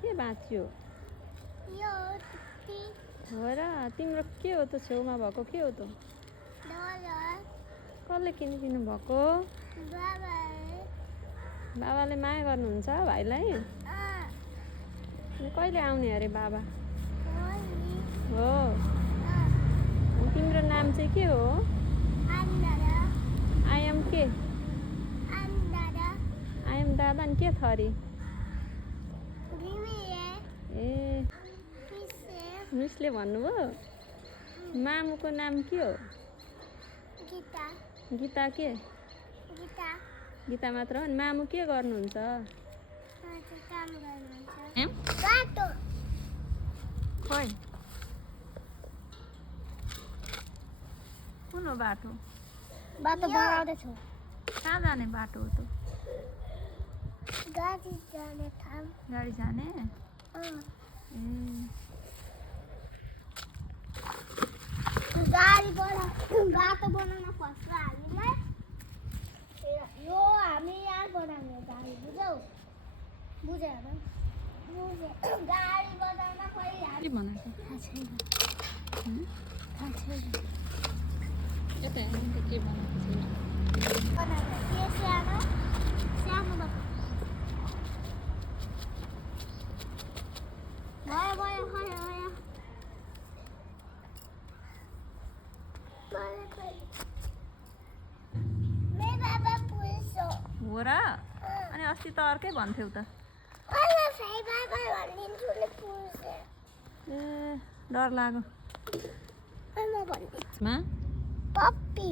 के बाँच्यो हो र तिम्रो के हो त छेउमा भएको के हो त कसले किनिदिनु भएको बाबाले माया गर्नुहुन्छ भाइलाई कहिले आउने अरे बाबा हो तिम्रो नाम चाहिँ के हो आयम के आयम दादा नि के थरी ए मिसले भन्नुभयो मामुको नाम के हो गीता के गीता मात्र हो मामु के गर्नुहुन्छ खोइ कुन हो बाटो बनाउँदैछु कहाँ जाने बाटो हो त गाडी जाने ठाउँ गाडी जाने ए गाडी बाटो बनाउन पर्छ हामीलाई यो हामी यहाँ बनाउने गाडी बुझ्यौ बुझेन गाडी बनाउन खोइ के बनाएको थाहा छैन यता हेर्नु के बनाएको छ बनाएको के सानो सानो भयो भयो भयो हो र अनि अस्ति त अर्कै भन्थ्यौ त ए डर लाग्यो मा पप्पी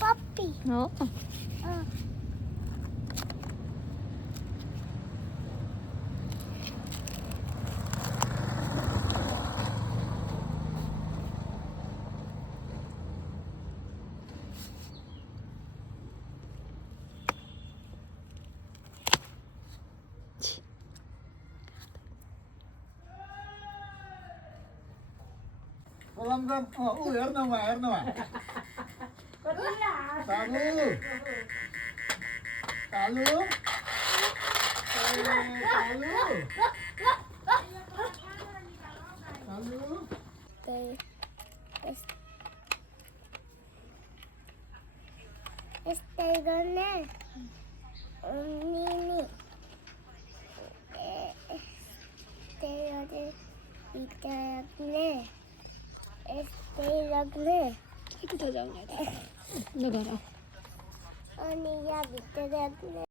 पप्पी हो हेर्नुमा कालु यस्तै गर्ने निनी यस्तै राख्ने किता जाउने त ल घर अनि यहाँ भित्र राख्ने